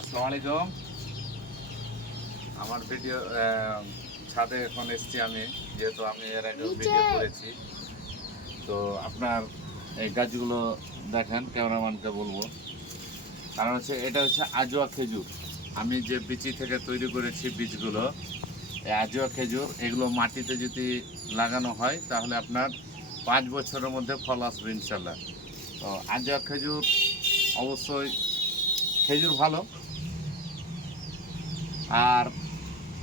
আসসালামু আলাইকুম। আমার ভিডিও ছাদে এখন এসেছি আমি, যেহেতু আমি এর আগে ভিডিও করেছি। তো আপনার এই গাছগুলো দেখেন, ক্যামেরাম্যানকে বলবো, কারণ হচ্ছে এটা হচ্ছে আজোয়া খেজুর। আমি যে বিচি থেকে তৈরি করেছি বীজগুলো, এই আজোয়া খেজুর, এগুলো মাটিতে যদি লাগানো হয় তাহলে আপনার 5 বছরের মধ্যে ফল আসবে ইনশাল্লাহ। তো আজোয়া খেজুর, অবশ্যই খেজুর ভালো। আর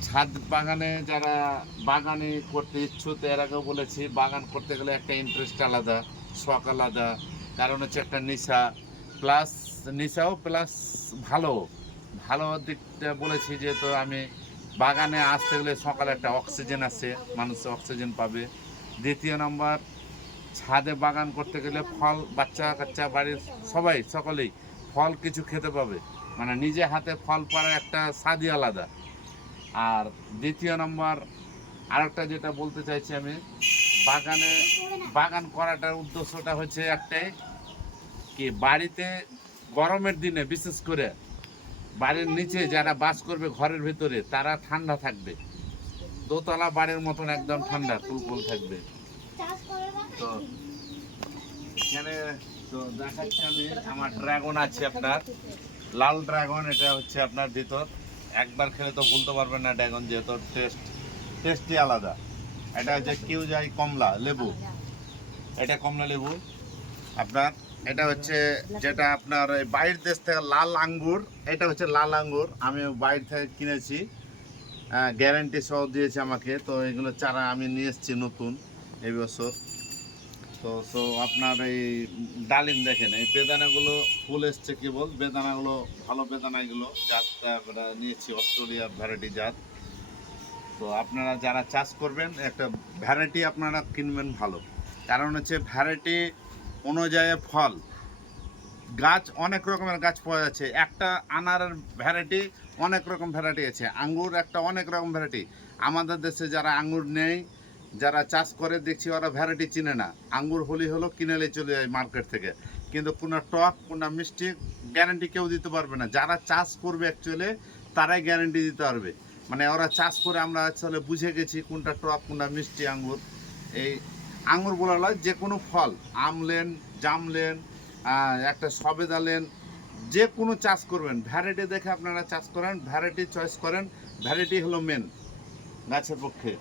ছাদ বাগানে যারা বাগানে করতে ইচ্ছুক, এর আগেও বলেছি, বাগান করতে গেলে একটা ইন্টারেস্ট আলাদা, শখ আলাদা। কারণ হচ্ছে একটা নেশা, প্লাস নেশাও প্লাস ভালো ভালো দিকটা বলেছি। যেহেতু আমি বাগানে আসতে গেলে সকালে একটা অক্সিজেন আছে, মানুষ অক্সিজেন পাবে। দ্বিতীয় নম্বর, ছাদে বাগান করতে গেলে ফল, বাচ্চা কাচ্চা বাড়ির সবাই সকলেই ফল কিছু খেতে পাবে, মানে নিজে হাতে ফল পাড়ার একটা স্বাদই আলাদা। আর দ্বিতীয় নম্বর, আরেকটা যেটা বলতে চাইছি আমি, বাগানে বাগান করাটার উদ্দেশ্যটা হচ্ছে একটাই, কি বাড়িতে গরমের দিনে বিশেষ করে বাড়ির নিচে যারা বাস করবে ঘরের ভিতরে, তারা ঠান্ডা থাকবে। দোতলা বাড়ির মতন একদম ঠান্ডা কুলকুল থাকবে। তো এখানে তো দেখাচ্ছি আমি, আমার ড্রাগন আছে আপনার, লাল ড্রাগন। এটা হচ্ছে আপনার ভিতর, একবার খেলে তো ভুলতে পারবেন না ড্রাগন, যেহেতু টেস্টই আলাদা। এটা হচ্ছে কিউজাই কমলা লেবু, এটা কমলা লেবু আপনার। এটা হচ্ছে যেটা আপনার বাইরের দেশ থেকে লাল আঙ্গুর, এটা হচ্ছে লাল আঙ্গুর, আমি বাইরে থেকে কিনেছি, গ্যারান্টি সহ দিয়েছে আমাকে। তো এগুলো চারা আমি নিয়ে এসেছি নতুন এই বছর। তো আপনার এই ডালিম দেখেন, এই বেদানাগুলো ফুল এসছে, কেবল বেদানাগুলো ভালো বেদানা, এগুলো জাতটা নিয়েছি অস্ট্রেলিয়ার ভ্যারাইটি জাত। তো আপনারা যারা চাষ করবেন, একটা ভ্যারাইটি আপনারা কিনবেন ভালো। কারণ হচ্ছে ভ্যারাইটি অনুযায়ী ফল, গাছ অনেক রকমের গাছ পাওয়া যাচ্ছে। একটা আনারের ভ্যারাইটি অনেক রকম ভ্যারাইটি আছে, আঙ্গুর একটা অনেক রকম ভ্যারাইটি। আমাদের দেশে যারা আঙ্গুর নেই, যারা চাষ করে, দেখছি ওরা ভ্যারাইটি চিনে না। আঙ্গুর হলো কিনেলে চলে যায় মার্কেট থেকে, কিন্তু কোনো টক কোনো মিষ্টি গ্যারান্টি কেউ দিতে পারবে না। যারা চাষ করবে অ্যাকচুয়ালি তারাই গ্যারান্টি দিতে পারবে। মানে ওরা চাষ করে আমরা আসলে বুঝে গেছি কোনটা টক কোনটা মিষ্টি আঙ্গুর। এই আঙ্গুর বলা হয় যে কোনো ফল, আমলেন, জামলেন, একটা সবেদা লেন, যে কোনো চাষ করবেন ভ্যারাইটি দেখে আপনারা চাষ করেন, ভ্যারাইটি চয়েস করেন। ভ্যারাইটি হলো মেন গাছের পক্ষে।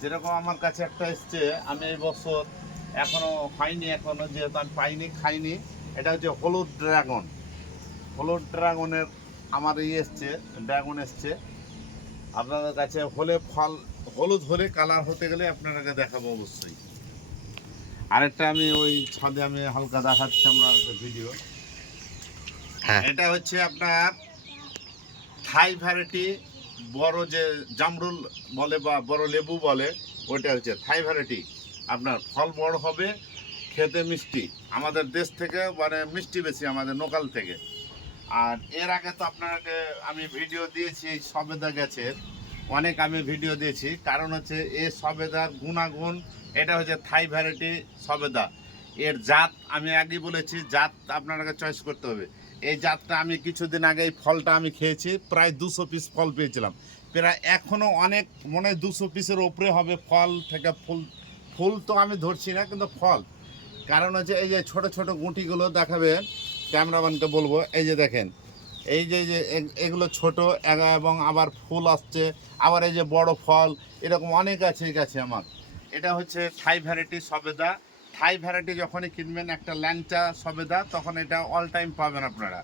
যেরকম আমার কাছে একটা এসছে, আমি এই বছর এখনও পাইনি, এখনও যেহেতু আমি পাইনি, খাইনি। এটা হচ্ছে হলুদ ড্রাগন। হলুদ ড্রাগনের আমার এসছে, ড্রাগন এসছে আপনাদের কাছে। হলে ফল হলুদ হলে, কালার হতে গেলে আপনারাকে দেখাবো অবশ্যই। আরেকটা আমি ওই ছাদে আমি হালকা দেখাচ্ছি আমরা ভিডিও। এটা হচ্ছে আপনার থাই ভ্যারাইটি, বড় যে জামরুল বলে বা বড় লেবু বলে, ওইটা হচ্ছে থাই ভ্যারাইটি। আপনার ফল বড় হবে, খেতে মিষ্টি, আমাদের দেশ থেকে মানে মিষ্টি বেশি আমাদের লোকাল থেকে। আর এর আগে তো আপনাকে আমি ভিডিও দিয়েছি এই সবেদা গাছের, অনেক আমি ভিডিও দিয়েছি। কারণ হচ্ছে এই সবেদার গুণাগুণ, এটা হচ্ছে থাই ভ্যারাইটি সবেদা। এর জাত আমি আগেই বলেছি, জাত আপনাকে চয়েস করতে হবে। এই জাতটা আমি কিছুদিন আগে এই ফলটা আমি খেয়েছি, প্রায় 200 পিস ফল পেয়েছিলাম। প্রায় এখনও অনেক, মনে হয় 200 পিসের ওপরে হবে ফল থেকে। ফুল ফুল তো আমি ধরছি না, কিন্তু ফল। কারণ হচ্ছে এই যে ছোট ছোট গুঁটিগুলো দেখাবেন, ক্যামেরাম্যানকে বলবো, এই যে দেখেন, এই যে যে এগুলো ছোট এবং আবার ফুল আসছে, আবার এই যে বড় ফল, এরকম অনেক আছে এই গাছে আমার। এটা হচ্ছে থাই ভ্যারাইটি সবেদা। থাই ভ্যারাইটি যখনই কিনবেন একটা ল্যাংচা সবেদা, তখন এটা অল টাইম পাবেন আপনারা।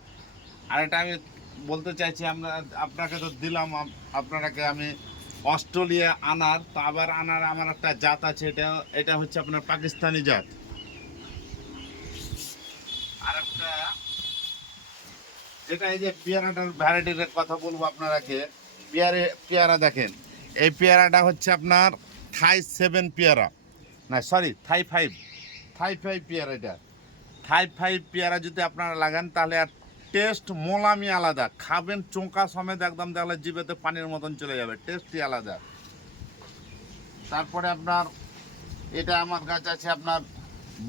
আর এটা আমি বলতে চাইছি, আমরা আপনাকে তো দিলাম, আপনারাকে আমি অস্ট্রেলিয়া আনার, তো আবার আনার আমার একটা জাত আছে, এটা এটা হচ্ছে আপনার পাকিস্তানি জাত। আর একটা যেটা, এই যে পেয়ারাটার ভ্যারাইটির কথা বলবো আপনারাকে, পেয়ারা দেখেন, এই পেয়ারাটা হচ্ছে আপনার থাই 7 পেয়ারা, না সরি থাই 5 পেয়ারা। এটা থাই 5 পেয়ারা যদি আপনারা লাগান, তাহলে আর টেস্ট মোলামি আলাদা, খাবেন চোঁকা সমেত একদম, দেখলে জিভেতে পানির মতন চলে যাবে, টেস্টই আলাদা। তারপরে আপনার এটা আমার গাছ আছে আপনার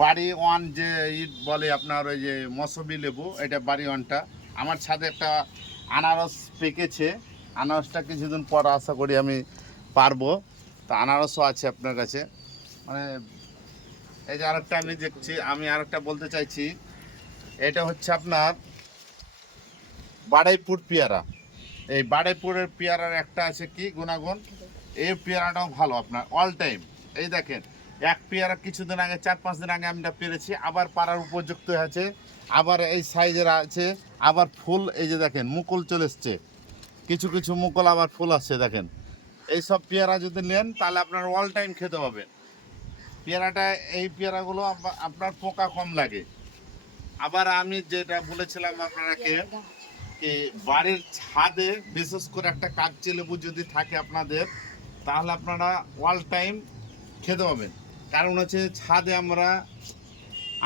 বাড়ি ওয়ান, যে ইট বলে আপনার, ওই যে মৌসুমী লেবু, এটা বাড়ি ওয়ানটা। আমার ছাদে একটা আনারস পেকেছে, আনারসটা কিছুদিন পর আশা করি আমি পারবো। তো আনারসও আছে আপনার কাছে। মানে এই যে আরেকটা আমি দেখছি, আমি আরেকটা বলতে চাইছি, এটা হচ্ছে আপনার বাড়াইপুর পেয়ারা। এই বাড়াইপুরের পেয়ারার একটা আছে কি গুণাগুণ, এই পেয়ারাটাও ভালো আপনার অল টাইম। এই দেখেন এক পেয়ারা কিছুদিন আগে 4-5 দিন আগে আমরা পেরেছি, আবার পাড়ার উপযুক্ত আছে, আবার এই সাইজের আছে, আবার ফুল এই যে দেখেন মুকুল চলে এসছে, কিছু কিছু মুকুল আবার ফুল আসছে দেখেন। এই সব পেয়ারা যদি নেন তাহলে আপনার অল টাইম খেতে হবে পেয়ারাটা। এই পেয়ারাগুলো আপনার পোকা কম লাগে। আবার আমি যেটা বলেছিলাম আপনাকে, কি বাড়ির ছাদে বিশেষ করে একটা কাগজি লেবু যদি থাকে আপনাদের, তাহলে আপনারা অল টাইম খেতে পাবেন। কারণ হচ্ছে ছাদে আমরা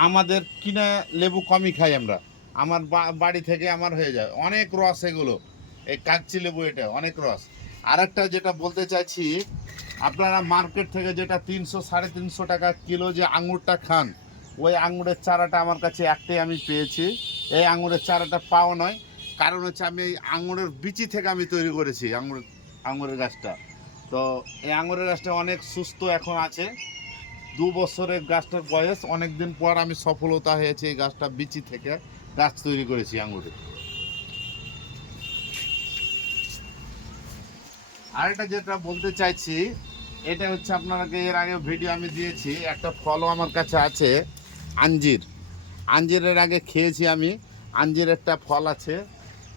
আমাদের কিনা লেবু কমই খাই আমরা, আমার বাড়ি থেকে আমার হয়ে যায় অনেক রস এগুলো, এই কাগজি লেবু এটা অনেক রস। আরেকটা যেটা বলতে চাইছি, আপনারা মার্কেট থেকে যেটা 300-350 টাকা কিলো যে আঙুরটা খান, ওই আঙুরের চারাটা আমার কাছে একটাই আমি পেয়েছি। এই আঙুরের চারাটা পাওয়া নয়, কারণ হচ্ছে আমি এই আঙুরের বিচি থেকে আমি তৈরি করেছি আঙুরের গাছটা। তো এই আঙুরের গাছটা অনেক সুস্থ এখন আছে, 2 বছরের গাছটার বয়স, অনেক দিন পর আমি সফলতা হয়েছে এই গাছটা বিচি থেকে গাছ তৈরি করেছি আঙুরে। আরেকটা যেটা বলতে চাইছি, এটা হচ্ছে আপনাকে এর আগে ভিডিও আমি দিয়েছি, একটা ফলও আমার কাছে আছে আঞ্জির। আঞ্জিরের আগে খেয়েছি আমি, আঞ্জির একটা ফল আছে।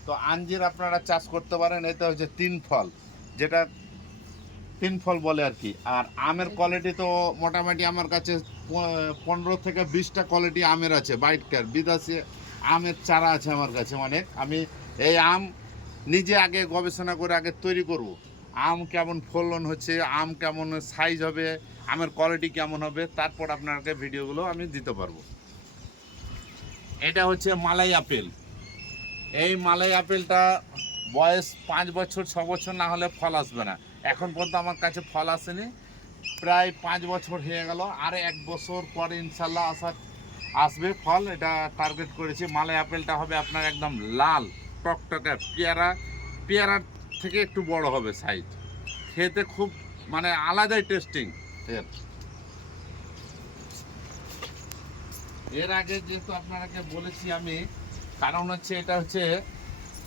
তো আঞ্জির আপনারা চাষ করতে পারেন, এটা হচ্ছে 3 ফল, যেটা 3 ফল বলে আর কি। আর আমের কোয়ালিটি তো মোটামুটি আমার কাছে 15 থেকে 20টা কোয়ালিটি আমের আছে, বাইটকার বিদেশি আমের চারা আছে আমার কাছে অনেক। আমি এই আম নিজে আগে গবেষণা করে আগে তৈরি করব, আম কেমন ফলন হচ্ছে, আম কেমন সাইজ হবে, আমের কোয়ালিটি কেমন হবে, তারপর আপনাকে ভিডিওগুলো আমি দিতে পারবো। এটা হচ্ছে মালাই আপেল। এই মালাই আপেলটা বয়স 5 বছর 6 বছর না হলে ফল আসবে না। এখন পর্যন্ত আমার কাছে ফল আসেনি, প্রায় 5 বছর হয়ে গেল, আর 1 বছর পরে ইনশাল্লাহ আসবে ফল। এটা টার্গেট করেছি। মালাই আপেলটা হবে আপনার একদম লাল টকটকে, পেয়ারার থেকে একটু বড় হবে সাইজ, খেতে খুব মানে আলাদাই টেস্টিং। এর আগে যেহেতু আপনাকে বলেছি আমি, কারণ হচ্ছে এটা হচ্ছে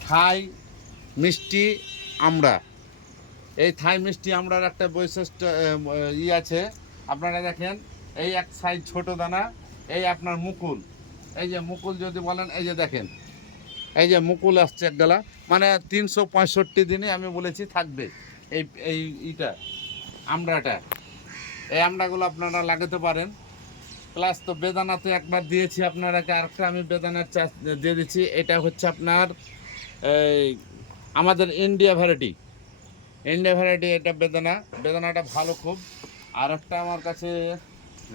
থাই মিষ্টি আমড়া। এই থাই মিষ্টি আমড়ার একটা বৈশিষ্ট্য আছে, আপনারা দেখেন এই এক সাইজ ছোট দানা, এই আপনার মুকুল, এই যে মুকুল যদি বলেন, এই যে দেখেন এই যে মুকুল আসছে এক গালা, মানে 365 দিনে আমি বলেছি থাকবে এই এই ইটা আমড়াটা। এই আমড়াগুলো আপনারা লাগাতে পারেন। প্লাস তো বেদানা তো একবার দিয়েছি আপনারাকে, আরেকটা আমি বেদানার চাষ দিয়ে দিচ্ছি। এটা হচ্ছে আপনার এই আমাদের ইন্ডিয়া ভ্যারাইটি, এটা বেদানাটা ভালো খুব। আর একটা আমার কাছে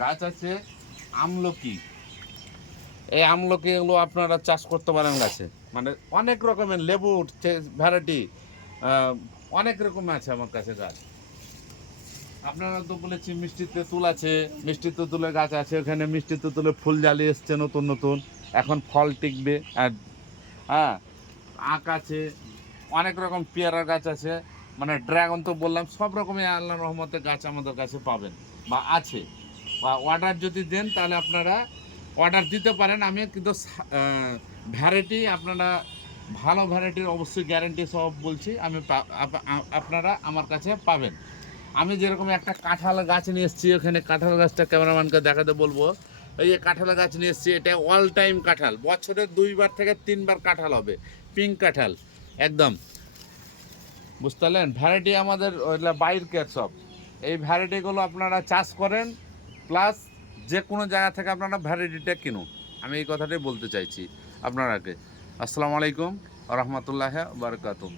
গাছ আছে আমলকি। এই আমলকি এগুলো আপনারা চাষ করতে পারেন গাছে, মানে অনেক রকমের লেবুর ভ্যারাইটি অনেক রকম আছে আমার কাছে গাছ। আপনারা তো বলেছি মিষ্টি তেঁতুল আছে, মিষ্টি তেঁতুলের গাছ আছে, ওখানে মিষ্টি তেঁতুলের ফুল জ্বালিয়ে এসছে নতুন নতুন, এখন ফল টিকবে। আর হ্যাঁ, আখ আছে, অনেক রকম পেয়ারার গাছ আছে, মানে ড্রাগন তো বললাম, সব রকমের আল্লাহর রহমতে গাছ আমাদের কাছে পাবেন বা আছে। বা অর্ডার যদি দেন তাহলে আপনারা অর্ডার দিতে পারেন। আমি কিন্তু ভ্যারাইটি আপনারা ভালো ভ্যারাইটির অবশ্যই গ্যারেন্টি সহ বলছি, আমি আপনারা আমার কাছে পাবেন। আমি যেরকম একটা কাঁঠাল গাছ নিয়ে এসেছি, ওখানে কাঁঠাল গাছটা ক্যামেরাম্যানকে দেখাতে বলবো। এই যে কাঁঠাল গাছ নিয়ে এসেছি, এটা অল টাইম কাঁঠাল, বছরে 2বার থেকে 3বার কাঁঠাল হবে, পিঙ্ক কাঁঠাল একদম, বুঝতে পারলেন। ভ্যারাইটি আমাদের বাইরের সব, এই ভ্যারাইটিগুলো আপনারা চাষ করেন, প্লাস যে কোনো জায়গা থেকে আপনারা ভ্যারাইটিটা কিনুন। আমি এই কথাটাই বলতে চাইছি আপনারাকে। আসসালামু আলাইকুম ওয়া রাহমাতুল্লাহি ওয়া বারাকাতুহু।